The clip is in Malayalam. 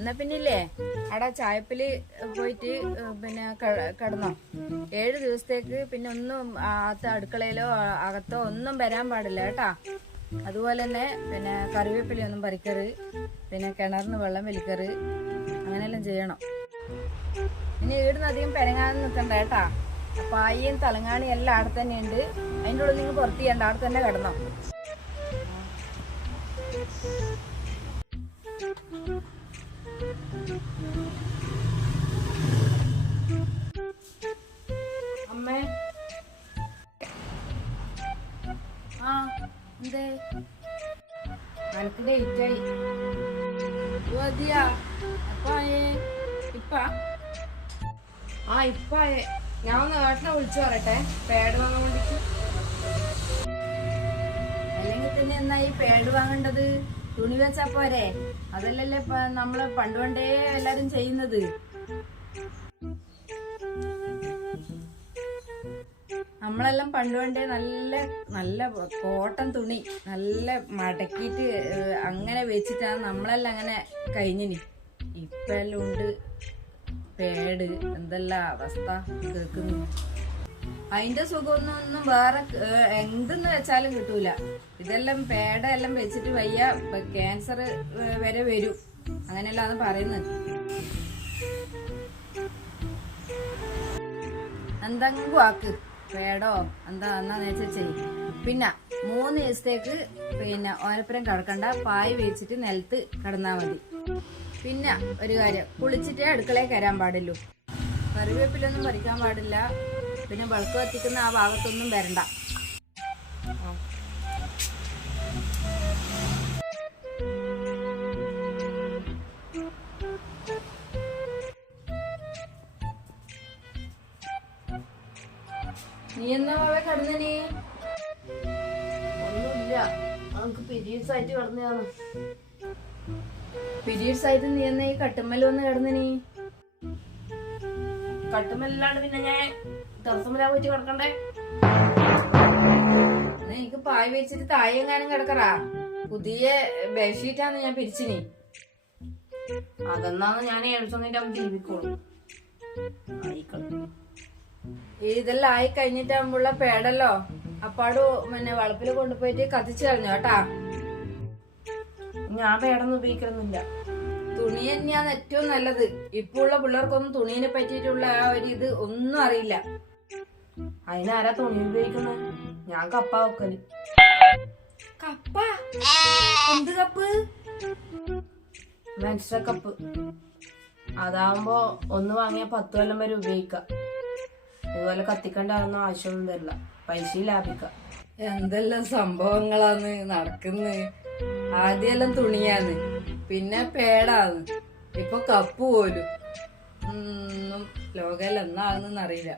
എന്നാ പിന്നില്ലേ? അവിടെ ചായപ്പിൽ പോയിട്ട് പിന്നെ കിടന്നോ. ഏഴ് ദിവസത്തേക്ക് പിന്നെ ഒന്നും അകത്ത് അടുക്കളയിലോ അകത്തോ ഒന്നും വരാൻ പാടില്ല കേട്ടാ. അതുപോലെ തന്നെ പിന്നെ കറിവേപ്പില ഒന്നും പറിക്കറ് പിന്നെ കിണറിന് വെള്ളം വലിക്കറ് അങ്ങനെയെല്ലാം ചെയ്യണം. ഇനി ഈടുന്ന് അധികം പെരങ്ങാതെ നിൽക്കണ്ട കേട്ടാ. പായയും തലങ്ങാണിയും എല്ലാം അവിടെ തന്നെ ഉണ്ട്. അതിന്റെ ഉള്ളിൽ നിങ്ങൾ പുറത്ത് ചെയ്യണ്ട അവിടെ തന്നെ കിടന്നോ. അമ്മേ. ആ എന്തേ? അനക്ക് ഡേറ്റായി മതിയാ. അപ്പായേ ഇപ്പ? ആ ഇപ്പായേ ഞാൻ ഒന്ന് ഏട്ടനെ വിളിച്ചു പറയട്ടെ. അല്ലെങ്കിൽ പിന്നെ എന്നാ ഈ പാഡ് വാങ്ങേണ്ടത്? തുണി വെച്ചാ പോരെ? അതല്ലല്ലേ നമ്മൾ പണ്ട് പണ്ടേ എല്ലാരും ചെയ്യുന്നത്. നമ്മളെല്ലാം പണ്ട് പണ്ടേ നല്ല നല്ല കോട്ടൺ തുണി നല്ല മടക്കിയിട്ട് ഏഹ്, അങ്ങനെ വെച്ചിട്ടാണ് നമ്മളെല്ലാം അങ്ങനെ കഴിഞ്ഞിനി ഇപ്പൊ എല്ലാം ഉണ്ട്. പേട് എന്തെല്ലാം അവസ്ഥ കേൾക്കുന്നു. അതിന്റെ സുഖമൊന്നും വേറെ എന്തെന്ന് വെച്ചാലും കിട്ടൂല. ഇതെല്ലാം പേട എല്ലാം വെച്ചിട്ട് വയ്യ ക്യാൻസർ വരെ വരും. അങ്ങനെയല്ലാന്ന് പറയുന്നത്. എന്തെങ്കിലും ആക്ക്. പേടോ എന്താ എന്നാന്ന് വെച്ചാൽ ചെയ്യും പിന്നെ മൂന്ന് ദിവസത്തേക്ക് പിന്നെ ഓരപ്പുരം കിടക്കണ്ട. പായ് വെച്ചിട്ട് നിലത്ത് കിടന്നാ മതി. പിന്നെ ഒരു കാര്യം കുളിച്ചിട്ടേ അടുക്കളയിൽ കയറാൻ പാടുള്ളൂ. കറിവേപ്പിലൊന്നും പറിക്കാൻ പാടില്ല. പിന്നെ വിളക്ക് കത്തിക്കുന്ന ആ ഭാഗത്തൊന്നും വരണ്ട. നീ എന്നാ വാവ നീ? ഒന്നുമില്ല. നമുക്ക് പീരീഡ്സ് ആയിട്ട് കടന്നു പീരീഡ്സ് ആയിട്ട് നീ എന്നാ ഈ കട്ടുമ്മൽ വന്ന് കിടന്നനി കട്ടുമല്ലാണ്ട് പിന്നെ ഞാൻ ടെറസുമല പോയിട്ട് കിടക്കണ്ടേ? എനിക്ക് പായ് വെച്ചിട്ട് തായെങ്ങാനും കിടക്കറാ പുതിയ ബെഡ്ഷീറ്റാണ് ഞാൻ പിരിച്ചിനി. അതെന്നാന്ന് ഞാൻ എഴുത്തൊന്നിട്ട് അവൻ ജീവിക്കോളൂ. ആയിക്കളെ ഇതെല്ലാം ആയി കഴിഞ്ഞിട്ടാകുമ്പോള്ള പേടല്ലോ. അപ്പാട് പിന്നെ വളപ്പിൽ കൊണ്ടുപോയിട്ട് കത്തിച്ചു കളഞ്ഞു കേട്ടാ. ഞാൻ പേടൊന്നും ഉപയോഗിക്കലൊന്നുമില്ല. തുണി തന്നെയാണ് ഏറ്റവും നല്ലത്. ഇപ്പൊ ഉള്ള പിള്ളേർക്കൊന്നും തുണീനെ പറ്റിയിട്ടുള്ള ആ ഒരു ഇത് ഒന്നും അറിയില്ല. അതിനാരാ തുണി ഉപയോഗിക്കുന്നത് ഞാൻ കപ്പ വെക്കൽ. കപ്പ? എന്ത് കപ്പ്? മെൻസ്ട്ര കപ്പ് അതാവുമ്പോ ഒന്ന് വാങ്ങിയ പത്ത് കൊല്ലം വരെ ഉപയോഗിക്കാം. ഇതുപോലെ കത്തിക്കേണ്ട ആവശ്യമൊന്നും തരില്ല പൈസ ലാഭിക്കാം. എന്തെല്ലാം സംഭവങ്ങളാണ് നടക്കുന്നത് ആദ്യമെല്ലാം തുണിയാന്ന് പിന്നെ പേടാണ് ഇപ്പൊ കപ്പ് പോലും. ഒന്നും ലോകയിൽ എന്നാകുന്നെന്ന് അറിയില്ല.